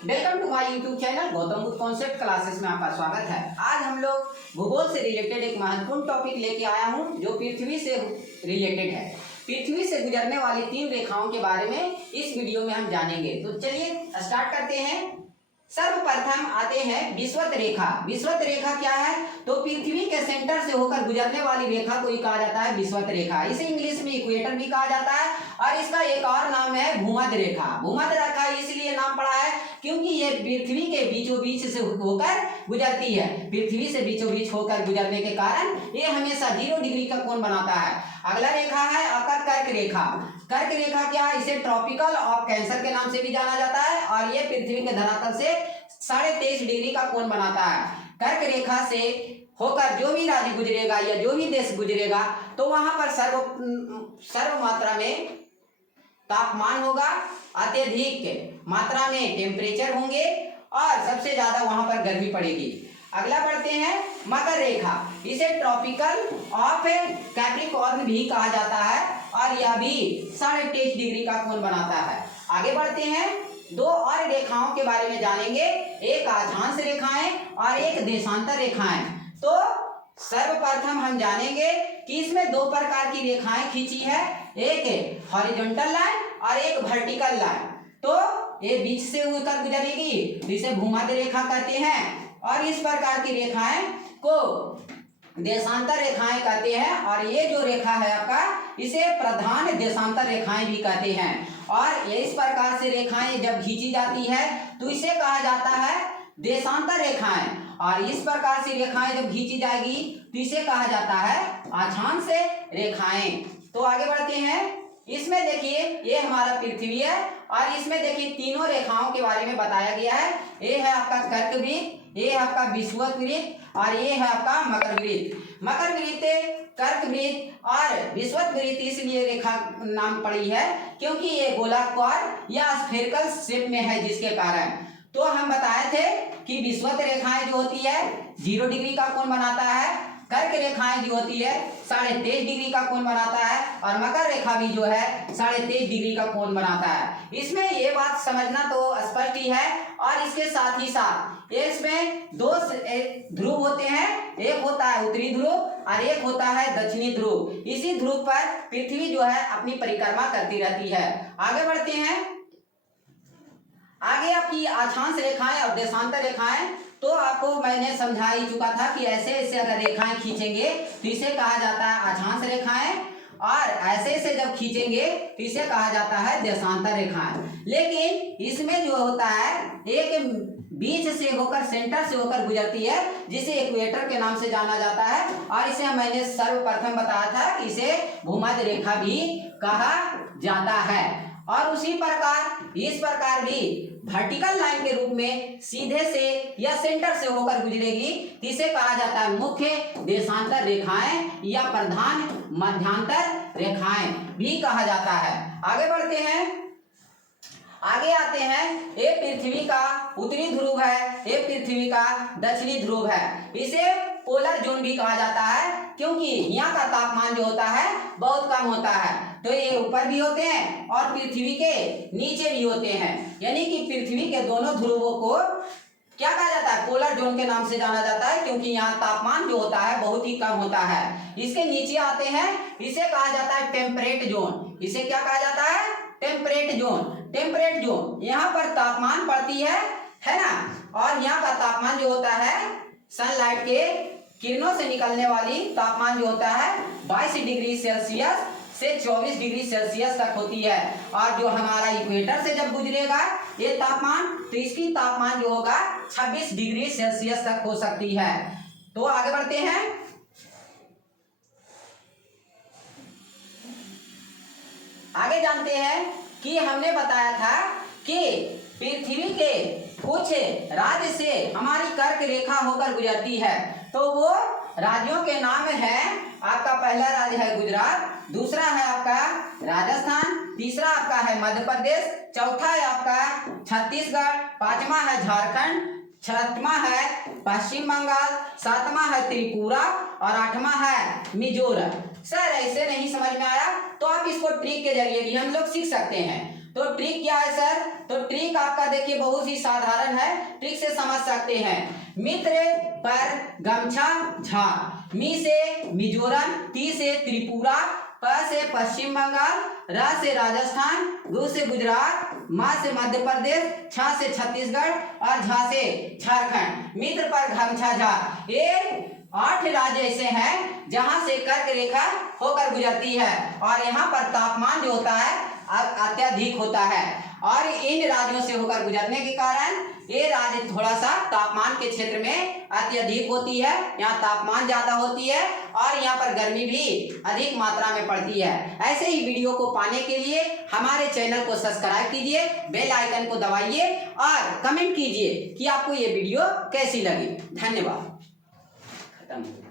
Welcome to my YouTube channel Gautam Buddha concept classes में आपका स्वागत है। आज हम लोग भूगोल से रिलेटेड एक महत्वपूर्ण टॉपिक लेके आया हूं जो पृथ्वी से रिलेटेड है। पृथ्वी से गुजरने वाली 3 रेखाओं के बारे में इस वीडियो में हम जानेंगे। तो चलिए स्टार्ट करते हैं। सर्वप्रथम आते हैं विषुवत रेखा। विषुवत रेखा क्या है? तो पृथ्वी के सेंटर से होकर गुजरने वाली रेखा को ही कहा जाता है विषुवत रेखा। इसे इंग्लिश में इक्वेटर भी कहा जाता है और इसका एक और नाम है भूमध्य रेखा। भूमध्य रेखा इसलिए नाम पड़ा है क्योंकि ये पृथ्वी के बीचों बीच से होकर गुजरती है। पृथ्वी से बीचों बीच होकर गुजरने के कारण ये हमेशा 0 डिग्री का कोण बनाता है। अगला रेखा है आपका कर्क रेखा। कर्क रेखा क्या है? इसे ट्रॉपिकल ऑफ कैंसर के नाम से भी जाना जाता है और ये पृथ्वी के धरातल से 23.5 डिग्री का कोण बनाता है। कर्क रेखा से होकर जो भी राज्य गुजरेगा या जो भी देश गुजरेगा तो वहां पर सर्व मात्रा में तापमान होगा, अत्यधिक मात्रा में टेम्परेचर होंगे और सबसे ज्यादा वहां पर गर्मी पड़ेगी। अगला बढ़ते हैं मकर रेखा। इसे ट्रॉपिकल ऑफ कैप्रिकॉर्न भी कहा जाता है और यह भी 23.5 डिग्री का कोण बनाता है। आगे बढ़ते हैं, 2 और रेखाओं के बारे में जानेंगे। एक अक्षांश रेखाएं और एक देशांतर रेखाएं। तो सर्वप्रथम हम जानेंगे कि इसमें 2 प्रकार की रेखाएं खींची है, एक हॉरिजॉन्टल लाइन और एक वर्टिकल लाइन। तो ये बीच से होकर गुजरेगी तो इसे भूमध्य रेखा कहते हैं और इस प्रकार की रेखाएं को देशांतर रेखाएं कहते हैं और ये जो रेखा है आपका इसे प्रधान देशांतर रेखाएं भी कहते हैं। और ये इस प्रकार से रेखाएं जब खींची जाती है तो इसे कहा जाता है देशांतर रेखाएं और इस प्रकार से रेखाएं जब खींची जाएगी तो इसे कहा जाता है अक्षांश रेखाएं। तो आगे बढ़ते हैं। इसमें देखिए ये हमारा पृथ्वी है और इसमें देखिए तीनों रेखाओं के बारे में बताया गया है। ये है आपका कर्क वृत्त, ये है आपका विषुवत वृत्त और ये है आपका मकर वृत्त। मकर वृत्त, कर्क वृत्त और विषुवत वृत्त इसलिए रेखा नाम पड़ी है क्योंकि ये गोलाकार या स्फेरिकल शेप में है जिसके कारण। तो हम बताए थे कि विषुवत रेखाएं जो होती है 0 डिग्री का कोण बनाता है, कर्क रेखाएं जो होती है 23.5 डिग्री का कोण बनाता है और मकर रेखा भी जो है 23.5 डिग्री का कोण बनाता है। इसमें ये बात समझना तो स्पष्ट ही है और इसके साथ ही साथ इसमें 2 ध्रुव होते हैं, एक होता है उत्तरी ध्रुव और एक होता है दक्षिणी ध्रुव। इसी ध्रुव पर पृथ्वी जो है अपनी परिक्रमा करती रहती है। आगे बढ़ते हैं। आगे आपकी अक्षांश रेखाएं और देशांतर रेखाएं तो आपको मैंने समझा ही चुका था कि ऐसे ऐसे अगर रेखाएं खींचेंगे तो इसे कहा जाता है अक्षांश रेखाएं और ऐसे ऐसे जब खींचेंगे तो इसे कहा जाता है देशांतर रेखाएं। लेकिन इसमें जो होता है एक बीच से होकर सेंटर से होकर गुजरती है जिसे इक्वेटर के नाम से जाना जाता है और इसे मैंने सर्वप्रथम बताया था कि इसे भूमध्य रेखा भी कहा जाता है। और उसी प्रकार इस प्रकार भी वर्टिकल लाइन के रूप में सीधे से या सेंटर से होकर गुजरेगी तो इसे कहा जाता है मुख्य देशांतर रेखाएं या प्रधान मध्यांतर रेखाएं भी कहा जाता है। आगे बढ़ते हैं। आगे आते हैं, ये पृथ्वी का उत्तरी ध्रुव है, ये पृथ्वी का दक्षिणी ध्रुव है। इसे पोलर जोन भी कहा जाता है क्योंकि यहाँ का तापमान जो होता है बहुत कम होता है। तो ये ऊपर भी होते हैं और पृथ्वी के नीचे भी होते हैं, यानी कि पृथ्वी के दोनों ध्रुवों को क्या कहा जाता है? पोलर जोन के नाम से जाना जाता है क्योंकि यहाँ तापमान जो होता है बहुत ही कम होता है। इसके नीचे आते हैं, इसे कहा जाता है टेम्परेट जोन। इसे क्या कहा जाता है? Temperate zone. टेम्परेट जोन यहाँ पर तापमान पड़ती है ना, और यहाँ का तापमान जो होता है सनलाइट के किरणों से निकलने वाली तापमान जो होता है 22 डिग्री सेल्सियस से 24 डिग्री सेल्सियस तक होती है। और जो हमारा इक्वेटर से जब गुजरेगा ये तापमान तो इसकी तापमान जो होगा 26 डिग्री सेल्सियस तक हो सकती है। तो आगे बढ़ते हैं। आगे जानते हैं कि हमने बताया था कि पृथ्वी के कुछ राज्य से हमारी कर्क रेखा होकर गुजरती है। तो वो राज्यों के नाम है, आपका पहला राज्य है गुजरात, दूसरा है आपका राजस्थान, तीसरा आपका है मध्य प्रदेश, चौथा है आपका छत्तीसगढ़, पांचवा है झारखंड, छठवां है पश्चिम बंगाल, सातवां है त्रिपुरा और 8वां है मिजोरम। सर ऐसे नहीं समझ में आया तो आप इसको ट्रिक के जरिए भी हम लोग सीख सकते हैं। तो ट्रिक क्या है सर? तो ट्रिक आपका देखिए बहुत ही साधारण है, ट्रिक से समझ सकते हैं। मित्र पर गमछा झार, मी से मिजोरम, ती से त्रिपुरा, प से पश्चिम बंगाल, र से राजस्थान, गु से गुजरात, म से मध्य प्रदेश, छ से छत्तीसगढ़ और झ से झारखंड। मित्र पर गमछा झार, ये 8 राज्य ऐसे हैं जहां से कर्क रेखा होकर गुजरती है और यहाँ पर तापमान जो होता है अत्यधिक होता है और इन राज्यों से होकर गुजरने के कारण ये राज्य थोड़ा सा तापमान के क्षेत्र में अत्यधिक होती है, यहाँ तापमान ज्यादा होती है और यहाँ पर गर्मी भी अधिक मात्रा में पड़ती है। ऐसे ही वीडियो को पाने के लिए हमारे चैनल को सब्सक्राइब कीजिए, बेल आइकन को दबाइए और कमेंट कीजिए कि आपको ये वीडियो कैसी लगी। धन्यवाद। खत्म।